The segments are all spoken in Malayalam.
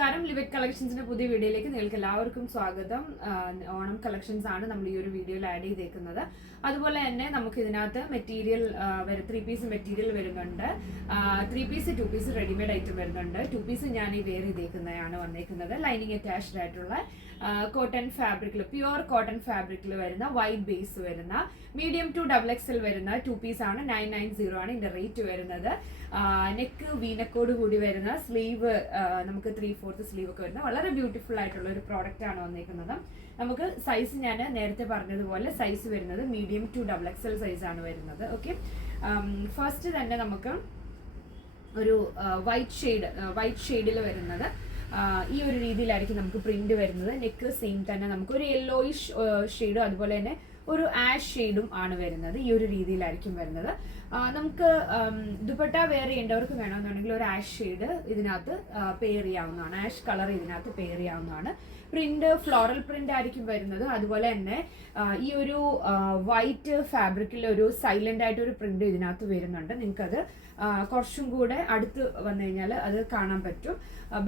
നമസ്കാരം. ലിവിക് കളക്ഷൻസിന്റെ പുതിയ വീഡിയോയിലേക്ക് നിങ്ങൾക്ക് എല്ലാവർക്കും സ്വാഗതം. ഓണം കളക്ഷൻസ് ആണ് നമ്മൾ ഈ ഒരു വീഡിയോയിൽ ആഡ് ചെയ്തേക്കുന്നത്. അതുപോലെ തന്നെ നമുക്ക് ഇതിനകത്ത് മെറ്റീരിയൽ ത്രീ പീസ് മെറ്റീരിയൽ വരുന്നുണ്ട്. Three piece two piece readymade item വരുന്നുണ്ട്. ടു പീസ് ഞാൻ ഈ വെയർ ചെയ്തേക്കുന്നതാണ് വന്നേക്കുന്നത്. ലൈനിങ് അറ്റാച്ച്ഡ് ആയിട്ടുള്ള കോട്ടൺ ഫാബ്രിക്കിൽ പ്യുവർ കോട്ടൺ ഫാബ്രിക്കിൽ വരുന്ന വൈറ്റ് ബേസ് വരുന്ന medium to double X L വരുന്ന ടു പീസ് ആണ്. നയൻ നയൻ സീറോ ആണ് ഇതിന്റെ റേറ്റ് വരുന്നത്. നെക്ക് വീനക്കോട് കൂടി വരുന്ന സ്ലീവ് നമുക്ക് ത്രീ ഫോർത്ത് സ്ലീവ് ഒക്കെ വരുന്ന വളരെ ബ്യൂട്ടിഫുൾ ആയിട്ടുള്ള ഒരു പ്രോഡക്റ്റ് ആണ് വന്നിരിക്കുന്നത് നമുക്ക് സൈസ് ഞാൻ നേരത്തെ പറഞ്ഞതുപോലെ സൈസ് വരുന്നത് medium to double XL size ആണ് വരുന്നത്. ഓക്കെ ഫസ്റ്റ് തന്നെ നമുക്ക് ഒരു വൈറ്റ് ഷെയ്ഡ് വൈറ്റ് ഷെയ്ഡിൽ വരുന്നത് ഈ ഒരു രീതിയിലായിരിക്കും നമുക്ക് പ്രിന്റ് വരുന്നത്. നെക്ക് സെയിം തന്നെ നമുക്ക് ഒരു യെല്ലോയിഷ് ഷെയ്ഡും അതുപോലെ തന്നെ ഒരു ആഷ് ഷെയ്ഡും ആണ് വരുന്നത്. ഈ ഒരു രീതിയിലായിരിക്കും വരുന്നത്. നമുക്ക് ദുപ്പട്ട വെയർ ചെയ്യേണ്ടവർക്ക് വേണമെന്നുണ്ടെങ്കിൽ ഒരു ആഷ് ഷെയ്ഡ് ഇതിനകത്ത് പെയർ ചെയ്യാവുന്നതാണ്. ആഷ് കളർ ഇതിനകത്ത് പെയർ ചെയ്യാവുന്നതാണ്. പ്രിന്റ് ഫ്ലോറൽ പ്രിന്റ് ആയിരിക്കും വരുന്നത്. അതുപോലെ തന്നെ ഈ ഒരു വൈറ്റ് ഫാബ്രിക്കിൽ ഒരു സൈലന്റ് ആയിട്ട് ഒരു പ്രിന്റ് ഇതിനകത്ത് വരുന്നുണ്ട്. നിങ്ങൾക്കത് കുറച്ചും കൂടെ അടുത്ത് വന്നു കഴിഞ്ഞാൽ അത് കാണാൻ പറ്റും.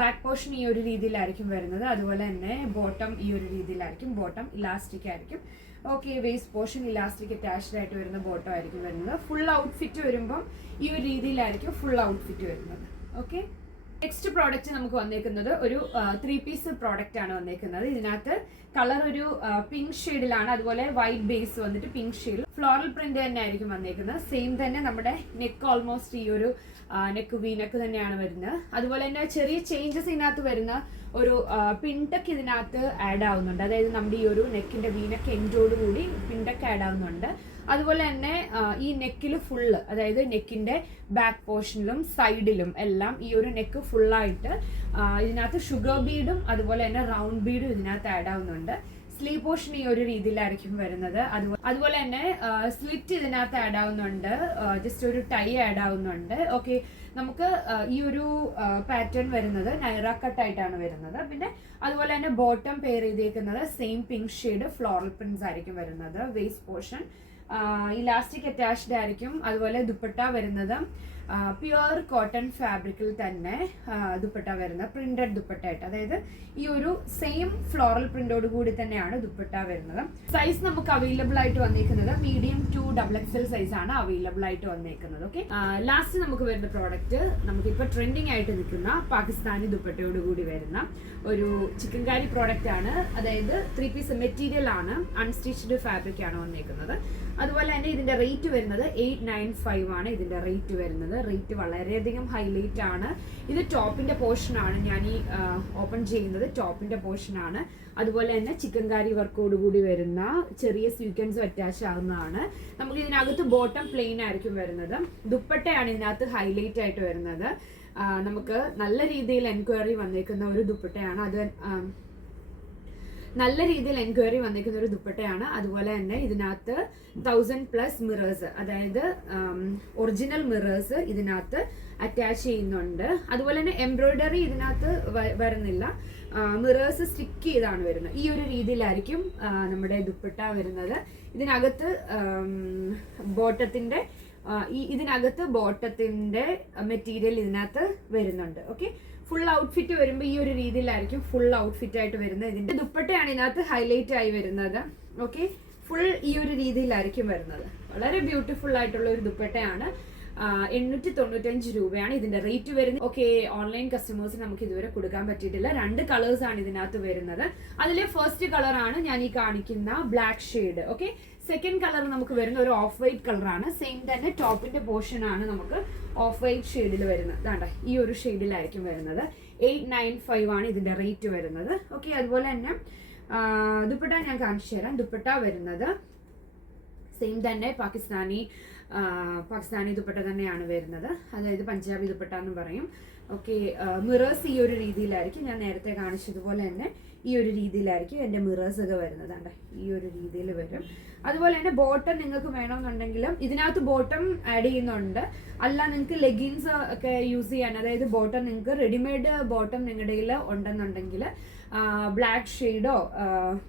ബാക്ക് പോർഷൻ ഈ ഒരു രീതിയിലായിരിക്കും വരുന്നത്. അതുപോലെ തന്നെ ബോട്ടം ഈ ഒരു രീതിയിലായിരിക്കും. ബോട്ടം ഇലാസ്റ്റിക് ആയിരിക്കും. Okay waist portion elastic attached ആയിട്ട് വരുന്ന ബോട്ടം ആയിരിക്കും വരുന്നത്. ഫുൾ ഔട്ട്ഫിറ്റ് വരുമ്പം ഈ ഒരു രീതിയിലായിരിക്കും ഫുൾ ഔട്ട്ഫിറ്റ് വരുന്നത്. ഓക്കെ നെക്സ്റ്റ് പ്രോഡക്റ്റ് നമുക്ക് വന്നേക്കുന്നത് ഒരു ത്രീ പീസ് പ്രോഡക്റ്റ് ആണ് വന്നേക്കുന്നത്. ഇതിനകത്ത് കളർ ഒരു പിങ്ക് ഷെയ്ഡിലാണ് അതുപോലെ വൈറ്റ് ബേസ് വന്നിട്ട് പിങ്ക് ഷെയ്ഡിൽ ഫ്ലോറൽ പ്രിന്റ് തന്നെ ആയിരിക്കും വന്നേക്കുന്നത്. സെയിം തന്നെ നമ്മുടെ നെക്ക് ഓൾമോസ്റ്റ് ഈ ഒരു നെക്ക് വി നെക്ക് തന്നെയാണ് വരുന്നത്. അതുപോലെ തന്നെ ചെറിയ ചേഞ്ചസ് ഇതിനകത്ത് വരുന്ന ഒരു പിൻടക്ക് ഇതിനകത്ത് ആഡ് ആവുന്നുണ്ട്. അതായത് നമ്മുടെ ഈ ഒരു നെക്കിന്റെ വീനക്ക് എൻഡോട് കൂടി പിൻടക്ക് ആഡ് ആവുന്നുണ്ട്. അതുപോലെ തന്നെ ഈ നെക്കിൽ ഫുള്ള് അതായത് നെക്കിന്റെ ബാക്ക് പോർഷനിലും സൈഡിലും എല്ലാം ഈ ഒരു നെക്ക് ഫുള്ളായിട്ട് ഇതിനകത്ത് ഷുഗർ ബീഡും അതുപോലെ തന്നെ റൗണ്ട് ബീഡും ഇതിനകത്ത് ആഡ് ആവുന്നുണ്ട്. സ്ലീവ് പോഷൻ ഈ ഒരു രീതിയിലായിരിക്കും വരുന്നത്. അതുപോലെ അതുപോലെ തന്നെ സ്ലിറ്റ് ഇതിനകത്ത് ആഡ് ആവുന്നുണ്ട്. ജസ്റ്റ് ഒരു ടൈ ആഡ് ആവുന്നുണ്ട്. ഓക്കെ നമുക്ക് ഈ ഒരു പാറ്റേൺ വരുന്നത് നൈറ കട്ട് ആയിട്ടാണ് വരുന്നത്. പിന്നെ അതുപോലെ തന്നെ ബോട്ടം പെയർ ചെയ്തേക്കുന്നത് same pink shade floral prints ആയിരിക്കും വരുന്നത് വേസ്റ്റ് പോർഷൻ ഇലാസ്റ്റിക് അറ്റാച്ച്ഡ് ആയിരിക്കും. അതുപോലെ ദുപ്പട്ട വരുന്നത്. പ്യുവർ കോട്ടൺ ഫാബ്രിക്കിൽ തന്നെ ദുപ്പട്ട വരുന്ന പ്രിന്റഡ് ദുപ്പട്ട ആയിട്ട്. അതായത് ഈ ഒരു സെയിം ഫ്ലോറൽ പ്രിന്റോട് കൂടി തന്നെയാണ് ദുപ്പട്ട വരുന്നത്. സൈസ് നമുക്ക് അവൈലബിൾ ആയിട്ട് വന്നിരിക്കുന്നത് medium to double XL size ആണ് അവൈലബിൾ ആയിട്ട് വന്നിരിക്കുന്നത് ഓക്കെ ലാസ്റ്റ് നമുക്ക് വരുന്ന പ്രോഡക്റ്റ് നമുക്കിപ്പോൾ ട്രെൻഡിങ് ആയിട്ട് നിൽക്കുന്ന പാകിസ്ഥാനി ദുപ്പട്ടയോട് കൂടി വരുന്ന ഒരു ചിക്കൻ കാരി പ്രോഡക്റ്റ് ആണ്. അതായത് ത്രീ പീസ് മെറ്റീരിയൽ ആണ് അൺസ്റ്റിച്ച്ഡ് ഫാബ്രിക് ആണ് വന്നിരിക്കുന്നത് അതുപോലെ തന്നെ ഇതിന്റെ റേറ്റ് വരുന്നത് എയ്റ്റ് നയൻ ഫൈവ് ആണ് ഇതിന്റെ റേറ്റ് വരുന്നത്. റേറ്റ് വളരെയധികം ഹൈലൈറ്റ് ആണ്. ഇത് ടോപ്പിന്റെ പോർഷൻ ആണ് ഞാൻ ഈ ഓപ്പൺ ചെയ്യുന്നത്. ടോപ്പിന്റെ പോർഷൻ ആണ്. അതുപോലെ തന്നെ ചിക്കൻ കാരി വർക്കോട് കൂടി വരുന്ന ചെറിയ സ്വീക്കൻസും അറ്റാച്ച് ആകുന്നതാണ് നമുക്ക് ഇതിനകത്ത് ബോട്ടം പ്ലെയിൻ ആയിരിക്കും വരുന്നത്. ദുപ്പട്ടയാണ് ഇതിനകത്ത് ഹൈലൈറ്റ് ആയിട്ട് വരുന്നത്. നമുക്ക് നല്ല രീതിയിൽ എൻക്വയറി വന്നേക്കുന്ന ഒരു ദുപ്പട്ടയാണ്. അത് നല്ല രീതിയിൽ എൻക്വയറി വന്നിരിക്കുന്ന ഒരു ദുപ്പട്ടയാണ്. അതുപോലെ തന്നെ ഇതിനകത്ത് തൗസൻഡ് പ്ലസ് മിറേഴ്സ് അതായത് ഒറിജിനൽ മിറേഴ്സ് ഇതിനകത്ത് അറ്റാച്ച് ചെയ്യുന്നുണ്ട്. അതുപോലെ തന്നെ എംബ്രോയിഡറി ഇതിനകത്ത് വരുന്നില്ല. മിറേഴ്സ് സ്റ്റിക്ക് ചെയ്താണ് വരുന്നത്. ഈ ഒരു രീതിയിലായിരിക്കും നമ്മുടെ ദുപ്പട്ട വരുന്നത്. ഇതിനകത്ത് ബോട്ടത്തിന്റെ ഈ ഇതിനകത്ത് ബോട്ടത്തിന്റെ മെറ്റീരിയൽ ഇതിനകത്ത് വരുന്നുണ്ട്. ഓക്കെ ഫുൾ ഔട്ട്ഫിറ്റ് വരുമ്പോൾ ഈ ഒരു രീതിയിലായിരിക്കും ഫുൾ ഔട്ട്ഫിറ്റ് ആയിട്ട് വരുന്നത്. ഇതിന്റെ ദുപ്പട്ടയാണ് ഇതിനകത്ത് ഹൈലൈറ്റ് ആയി വരുന്നത്. ഓക്കെ ഫുൾ ഈ ഒരു രീതിയിലായിരിക്കും വരുന്നത്. വളരെ ബ്യൂട്ടിഫുൾ ആയിട്ടുള്ള ഒരു ദുപ്പട്ടയാണ്. എണ്ണൂറ്റി തൊണ്ണൂറ്റഞ്ച് രൂപയാണ് ഇതിന്റെ റേറ്റ് വരുന്നത്. ഓക്കെ ഓൺലൈൻ കസ്റ്റമേഴ്സിന് നമുക്ക് ഇതുവരെ കൊടുക്കാൻ പറ്റിയിട്ടില്ല. രണ്ട് കളേഴ്സ് ആണ് ഇതിനകത്ത് വരുന്നത്. അതിലെ ഫസ്റ്റ് കളറാണ് ഞാൻ ഈ കാണിക്കുന്ന black shade okay second colour നമുക്ക് വരുന്ന ഒരു ഓഫ് വൈറ്റ് കളറാണ് സെയിം തന്നെ ടോപ്പിന്റെ പോർഷൻ ആണ് നമുക്ക് ഓഫ് വൈറ്റ് ഷെയ്ഡിൽ വരുന്നത്. അതാണ്ട ഈ ഒരു ഷെയ്ഡിലായിരിക്കും വരുന്നത്. എയ്റ്റ് നയൻ ഫൈവ് ആണ് ഇതിന്റെ റേറ്റ് വരുന്നത്. ഓക്കെ അതുപോലെ തന്നെ ദുപ്പട്ട ഞാൻ കാണിച്ചു തരാം. ദുപ്പട്ട വരുന്നത് സെയിം തന്നെ പാകിസ്ഥാനി പാകിസ്ഥാനി ദുപ്പട്ട തന്നെയാണ് വരുന്നത്. അതായത് പഞ്ചാബി ദുപ്പട്ട എന്ന് പറയും. ഓക്കെ മിറേഴ്സ് ഈ ഒരു രീതിയിലായിരിക്കും. ഞാൻ നേരത്തെ കാണിച്ചതുപോലെ തന്നെ ഈ ഒരു രീതിയിലായിരിക്കും എന്റെ മിറേഴ്സ് ഒക്കെ വരുന്നത്. ഈ ഒരു രീതിയിൽ വരും. അതുപോലെ തന്നെ ബോട്ടം നിങ്ങൾക്ക് വേണമെന്നുണ്ടെങ്കിലും ഇതിനകത്ത് ബോട്ടം ആഡ് ചെയ്യുന്നുണ്ട്. അല്ല നിങ്ങൾക്ക് ലെഗിൻസ് ഒക്കെ യൂസ് ചെയ്യാൻ അതായത് ബോട്ടം നിങ്ങൾക്ക് റെഡിമെയ്ഡ് ബോട്ടം നിങ്ങളുടെ കയ്യിൽ ഉണ്ടെന്നുണ്ടെങ്കിൽ ബ്ലാക്ക് ഷെയ്ഡോ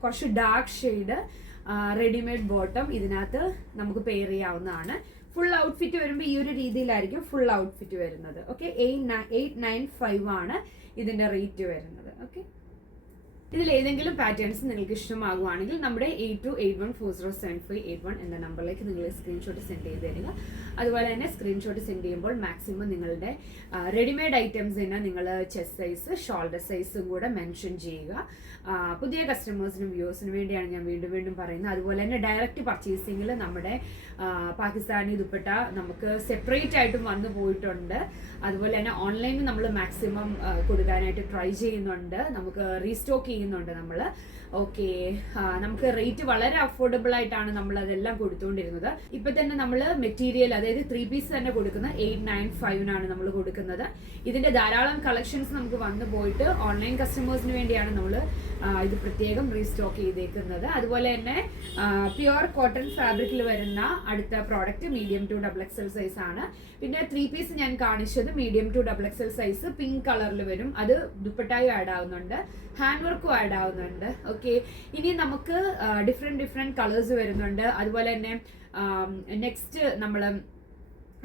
കുറച്ച് ഡാർക്ക് ഷെയ്ഡ് റെഡിമെയ്ഡ് ബോട്ടം ഇതിനകത്ത് നമുക്ക് പെയർ ചെയ്യാവുന്നതാണ്. ഫുൾ ഔട്ട്ഫിറ്റ് വരുമ്പോൾ ഈ ഒരു രീതിയിലായിരിക്കും ഫുൾ ഔട്ട്ഫിറ്റ് വരുന്നത്. ഓക്കെ എയ്റ്റ് നയൻ ഫൈവ് ആണ് ഇതിന്റെ റേറ്റ് വരുന്നത്. ഓക്കെ ഇതിൽ ഏതെങ്കിലും പാറ്റേൺസ് നിങ്ങൾക്ക് ഇഷ്ടമാകുവാണെങ്കിൽ നമ്മുടെ eight two eight one four zero seven five eight one എന്ന നമ്പറിലേക്ക് നിങ്ങൾ സ്ക്രീൻഷോട്ട് സെൻഡ് ചെയ്ത് തരിക. അതുപോലെ തന്നെ സ്ക്രീൻഷോട്ട് സെൻഡ് ചെയ്യുമ്പോൾ മാക്സിമം നിങ്ങളുടെ റെഡിമെയ്ഡ് ഐറ്റംസ് തന്നെ നിങ്ങൾ ചെസ്റ്റ് സൈസ് ഷോൾഡർ സൈസും കൂടെ മെൻഷൻ ചെയ്യുക. പുതിയ കസ്റ്റമേഴ്സിനും വ്യൂവേഴ്സിനും വേണ്ടിയാണ് ഞാൻ വീണ്ടും വീണ്ടും പറയുന്നത്. അതുപോലെ തന്നെ ഡയറക്റ്റ് പർച്ചേസിങ്ങിൽ നമ്മുടെ പാകിസ്ഥാനി ദുപ്പട്ട നമുക്ക് സെപ്പറേറ്റ് ആയിട്ടും വന്നു പോയിട്ടുണ്ട്. അതുപോലെ തന്നെ ഓൺലൈനിൽ നമ്മൾ മാക്സിമം കൊടുക്കാനായിട്ട് ട്രൈ ചെയ്യുന്നുണ്ട്. നമുക്ക് റീസ്റ്റോക്ക് ചെയ്യുന്നുണ്ട് നമ്മൾ ഓക്കെ നമുക്ക് റേറ്റ് വളരെ അഫോർഡബിൾ ആയിട്ടാണ് നമ്മൾ അതെല്ലാം കൊടുത്തുകൊണ്ടിരുന്നത് ഇപ്പൊ തന്നെ നമ്മൾ മെറ്റീരിയൽ അതായത് ത്രീ പീസ് തന്നെ കൊടുക്കുന്ന എയ്റ്റ് നയൻ ഫൈവിനാണ് നമ്മൾ കൊടുക്കുന്നത്. ഇതിന്റെ ധാരാളം കളക്ഷൻസ് നമുക്ക് വന്നു പോയിട്ട് ഓൺലൈൻ കസ്റ്റമേഴ്സിന് വേണ്ടിയാണ് നമ്മൾ ഇത് പ്രത്യേകം റീസ്റ്റോക്ക് ചെയ്തേക്കുന്നത്. അതുപോലെ തന്നെ പ്യുവർ കോട്ടൺ ഫാബ്രിക്കിൽ വരുന്ന അടുത്ത product medium to double XL size ആണ്. പിന്നെ ത്രീ പീസ് ഞാൻ കാണിച്ചത് medium to double XL size pink കളറിൽ വരും. അത് ദുപ്പട്ടായി ആഡ് ആവുന്നുണ്ട്. ഹാൻഡ് വർക്കും ആഡ് ആവുന്നുണ്ട്. ഓക്കെ ഇനി നമുക്ക് ഡിഫറെന്റ് ഡിഫറെന്റ് കളേഴ്സ് വരുന്നുണ്ട്. അതുപോലെ തന്നെ നെക്സ്റ്റ് നമ്മൾ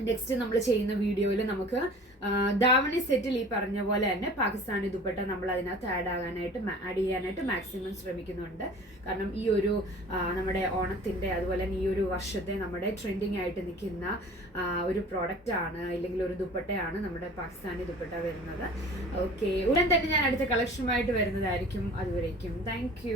നെക്സ്റ്റ് നമ്മൾ ചെയ്യുന്ന വീഡിയോയിൽ നമുക്ക് ആ, ദാവണി സെറ്റിൽ ഈ പറഞ്ഞ പോലെ തന്നെ പാകിസ്ഥാനി ദുപ്പട്ട നമ്മൾ അതിനകത്ത് ആഡ് ആകാനായിട്ട് ആഡ് ചെയ്യാനായിട്ട് മാക്സിമം ശ്രമിക്കുന്നുണ്ട്. കാരണം ഈ ഒരു നമ്മുടെ ഓണത്തിന്റെ അതുപോലെ തന്നെ ഈ ഒരു വർഷത്തെ നമ്മുടെ ട്രെൻഡിങ് ആയിട്ട് നിൽക്കുന്ന ഒരു പ്രോഡക്റ്റ് ആണ് അല്ലെങ്കിൽ ഒരു ദുപ്പട്ടയാണ് നമ്മുടെ പാകിസ്ഥാനി ദുപ്പട്ട വരുന്നത്. ഓക്കെ ഉടൻ തന്നെ ഞാൻ അടുത്ത കളക്ഷനുമായിട്ട് വരുന്നതായിരിക്കും. അതുവരേക്കും. താങ്ക്